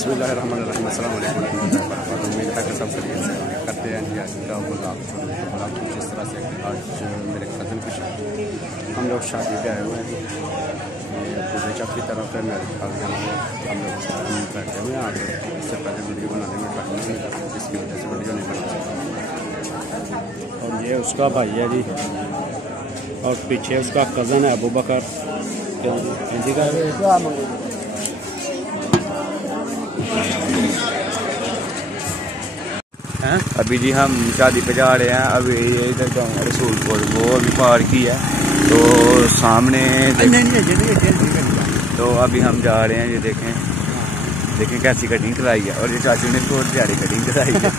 बिस्मिल्लाहिर्रहमानिर्रहीम अस्सलाम वालेकुम रहमतुल्लाहि व बरकातहू। उम्मीद है कि सब खैरियत से होंगे। करते हैं जी आज का ब्लॉग कुछ इस तरह से। आज मेरे कज़न की शादी, हम लोग शादी पे आए हुए हैं। ये पूरे चक की तरफ है, मेरे ख्याल से हम लोग बैठे हुए हैं। आज इससे पहले वीडियो बनाने में टाइम नहीं मिला, जिसकी वजह से वीडियो नहीं बना सकता। और ये उसका भाई है जी, और पीछे उसका कज़न है अबू बकर। अभी जी हम शादी पे जा रहे हैं। अभी ये इधर गाँव रसूलपुर वो अभी पार की है, तो सामने तो अभी हम जा रहे हैं। ये देखें कैसी कटिंग कराई है, और ये चाचू ने बहुत प्यारी कटिंग कराई है।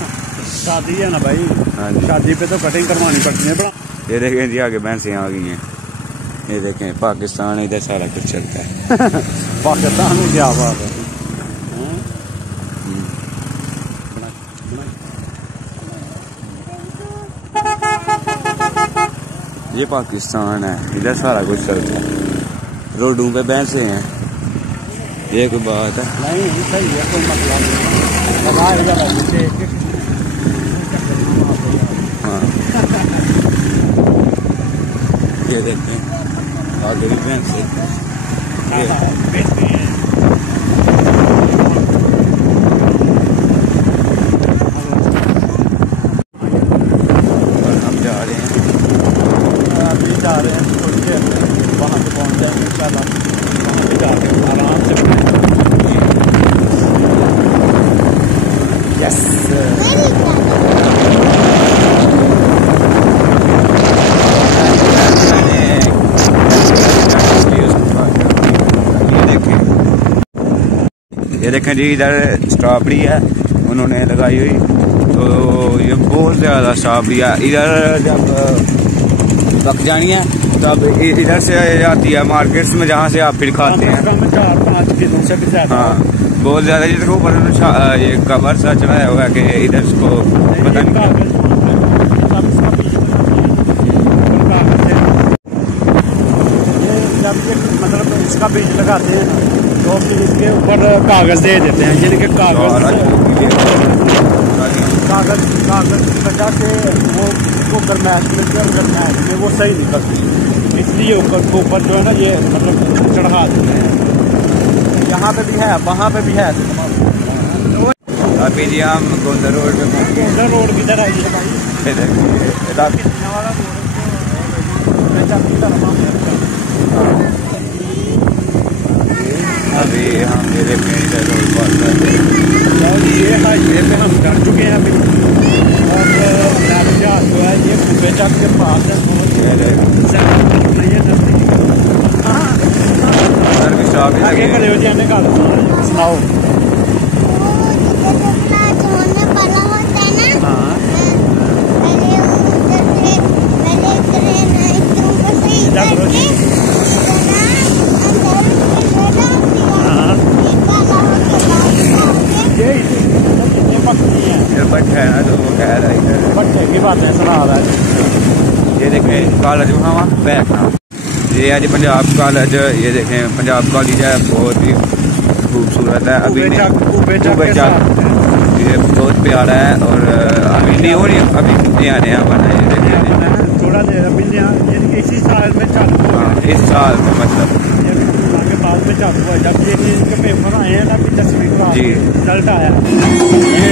शादी है ना भाई, हाँ शादी पे तो कटिंग करवानी पड़ती है। ये देखें जी आगे भैंसें आ गई हैं। ये देखें पाकिस्तान इधर सारा कुछ चलता है। पाकिस्तान में क्या बात है। ये पाकिस्तान है, इधर सारा कुछ चलता है। रोडों पे भैंसे हैं, ये कोई बात है नहीं। सही है, कोई मतलब नहीं। हाँ ये देखते हैं आगे भी भैंसे जा रहे हैं। थोड़ी देर में वहाँ पे पहुँच जाएंगे इंशाल्लाह। वहाँ पे जाके आराम से यस ये देखें जी, इधर स्ट्रॉबेरी है उन्होंने लगाई हुई, तो ये बहुत ज़्यादा स्ट्रॉबेरी है। इधर जब पक जानी है तब इधर से आती है मार्केट्स में, जहाँ से आप फिर खाते हैं 4-5 किलो से भी ज़्यादा। हाँ बहुत ज़्यादा। जिसके ऊपर ये कवर सा चढ़ाया हुआ है कि इधर इसको पता नहीं। जब ये मतलब इसका बीज लगाते हैं ना, तो फिर इसके ऊपर कागज़ दे देते हैं, यानी कि कागज़ की वजह से वो गरमैश में वो सही निकलती है, इसलिए ऊपर जो है ना ये मतलब चढ़ा देते हैं। यहाँ पे भी है, वहाँ पे भी है। अभी जी हम गोंदर रोड पे, गोंदर रोड किधर है ये भाई? अभी हम ये देखें इधर रोड पर ये हाईवे पे हम चढ़ चुके हैं अभी। और जो है ये बेचक के पास है, आगे करे हो जाने का सुनाओ। भट्टे है ना, तो वो कह रहा है भट्टे की बातें सुना रहा है। ये देखें कॉलेज वहाँ बैक ना, ये है जी पंजाब कॉलेज। ये देखें पंजाब कॉलेज है, बहुत ही खूबसूरत है। अभी ये बहुत प्यारा है, और अभी नहीं हो रही, अभी नया नया बना है। ये देखें थोड़ा देर अभी इसी साल में चालू हुआ। हाँ इस साल में मतलब के बाद में चालू हुआ, जब ये इनके पेपर आए हैं ना, अभी 10वीं का जी रिजल्ट आया। ये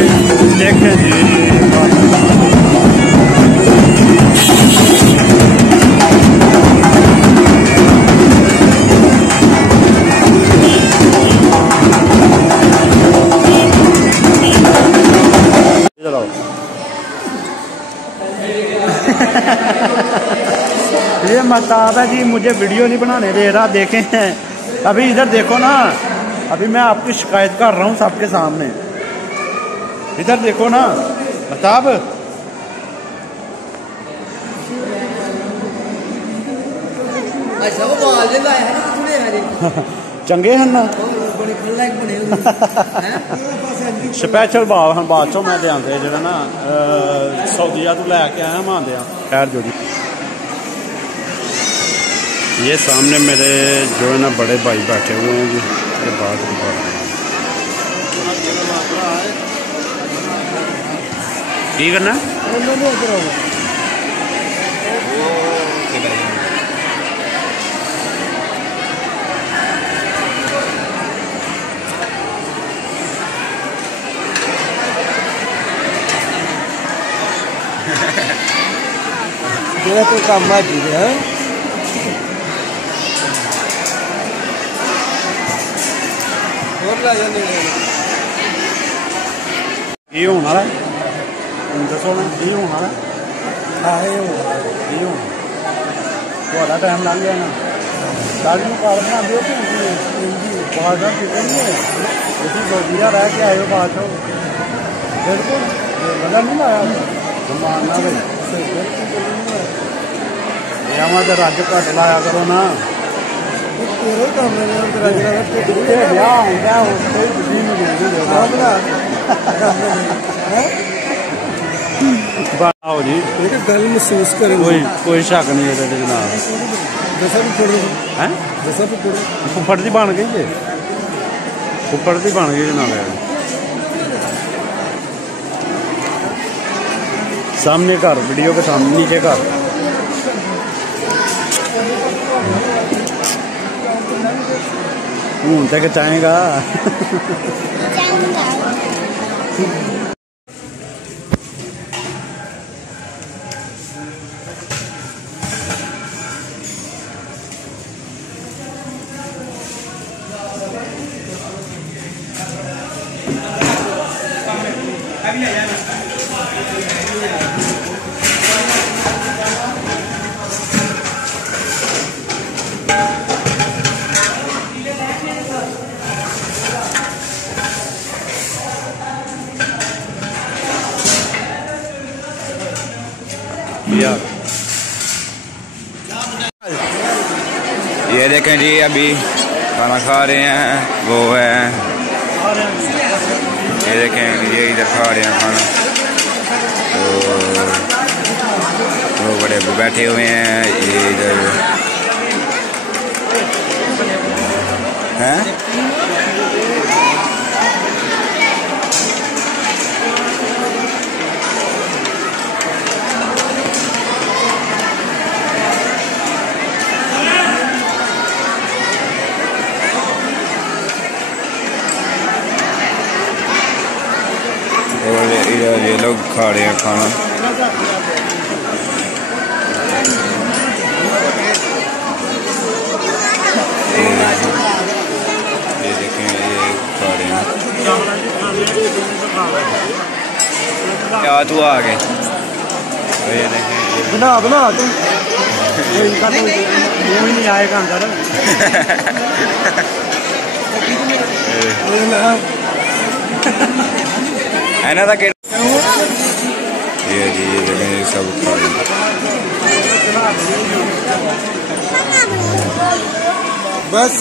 देखें जी ये महताब है जी, मुझे वीडियो नहीं बनाने दे रहा। देखें अभी इधर देखो ना, अभी मैं आपकी शिकायत कर रहा हूँ सबके सामने। इधर देखो ना महताब, चंगे हैं ना स्पैशल बाल हम बाद चो मैं आते जो ना सऊदीया तो लैके आया हम आते हैं। खैर जो जी ये सामने मेरे जो है ना बड़े भाई बैठे हुए हैं जी, ये बात की करना तो काम माजी है ये होने वाला दसो ना ये होने वाला हाँ ये थोड़ा टाइम लग गया ना दादी कार्ड बना दियो बाहर का उसी सोचिया रह के आयो बात हो बिल्कुल लगा नहीं लाया मानना भाई ये हमारे राज्य का लाया करो ना तेरे काम में आओ जी गल महसूस करें कोई शक नहीं है जनाब दसा भी पढ़ो हैं दसा भी पढ़ो फुफड़ दी बन गई है फुफड़ दी बन गई जनाब सामने घर वीडियो के सामने नीचे घर हूं तक चाहेगा ये देखें जी अभी खाना खा रहे हैं वो है ये देखें ये इधर खा रहे हैं खाना तो वो बड़े बैठे हुए हैं ये इधर हैं और इधर ये लोग खा रहे हैं खाना ये देखें ये खा रहे हैं क्या तू आ गए ये देखें बना बना तुम नहीं आएगा अंदर है ना था ये जी ये देखें सब खा रहे हैं बस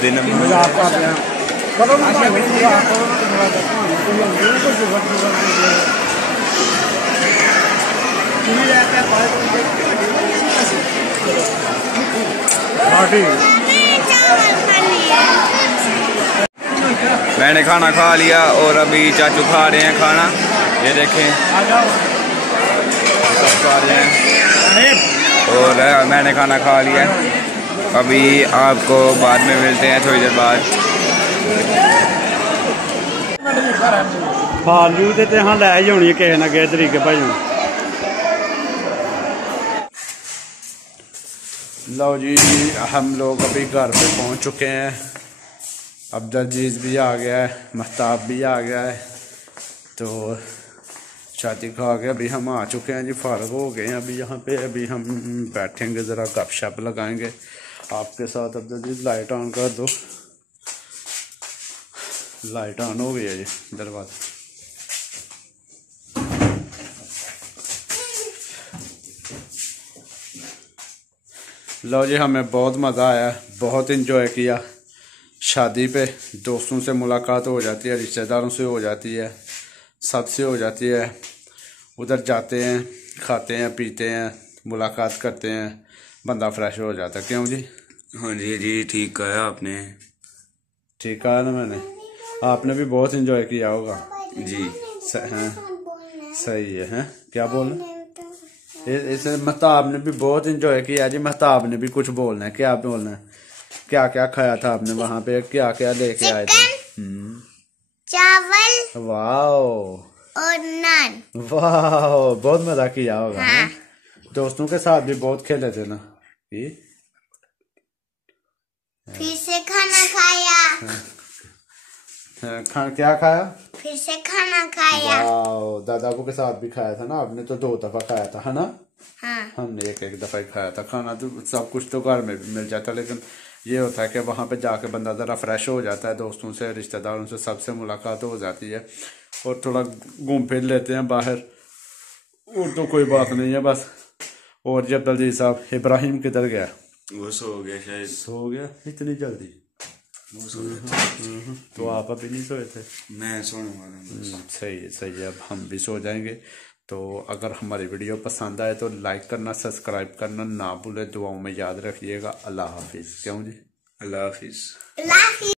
दिन मैंने खाना खा लिया और अभी चाचू खा रहे हैं खाना ये देखें सब खा रहे हैं और मैंने खाना खा लिया अभी आपको बाद में मिलते हैं थोड़ी देर बाद फालू तो हाँ लै ही होनी किसी ना किसी तरीके भाई लो जी हम लोग अभी घर पे पहुंच चुके हैं अब्दुल अजीज़ भी आ गया है महताब भी आ गया है तो शादी खा के अभी हम आ चुके हैं जी फारग हो गए हैं अभी यहाँ पे अभी हम बैठेंगे ज़रा गपशप लगाएंगे आपके साथ अब्दुल अजीज़ लाइट ऑन कर दो लाइट ऑन हो गई है जी दरवाज़ा लो जी हमें बहुत मज़ा आया बहुत इन्जॉय किया शादी पे दोस्तों से मुलाकात हो जाती है रिश्तेदारों से हो जाती है सबसे हो जाती है उधर जाते हैं खाते हैं पीते हैं मुलाकात करते हैं बंदा फ्रेश हो जाता है क्यों जी हाँ जी जी, ठीक कहा आपने। ठीक कहा ना मैंने। आपने भी बहुत एंजॉय किया होगा जी। हाँ सही है। हैं क्या बोलना इसे महताब ने भी बहुत एंजॉय किया जी। महताब ने भी कुछ बोलना है। क्या बोलना है? क्या क्या खाया था आपने वहां पे? क्या क्या लेके आए थे? चावल वाओ और नान। वाओ बहुत मजा किया होगा। हाँ। दोस्तों के साथ भी बहुत खेले थे ना। फिर से खाना खाया। क्या खाया? फिर से खाना खाया। वाओ दादाबू के साथ भी खाया था ना आपने? तो 2 दफा खाया था है ना? हाँ। हमने एक दफा ही खाया था। खाना तो सब कुछ तो घर में भी मिल जाता, लेकिन ये होता है कि वहां पे जाके बंदा जरा फ्रेश हो जाता है, दोस्तों से रिश्तेदारों से सबसे मुलाकात हो जाती है और थोड़ा घूम फिर लेते हैं बाहर। और तो कोई बात नहीं है बस। और जब दलजीत साहब इब्राहिम किधर गया? वो सो गया शायद। सो गया इतनी जल्दी? वो सो गया। तो आप अभी नहीं सोए थे? मैं सोने वाला हूँ। सही है सही है। अब हम भी सो जाएंगे। तो अगर हमारी वीडियो पसंद आए तो लाइक करना, सब्सक्राइब करना ना भूले। दुआओं में याद रखिएगा। अल्लाह हाफिज। क्यों जी? अल्लाह हाफिज।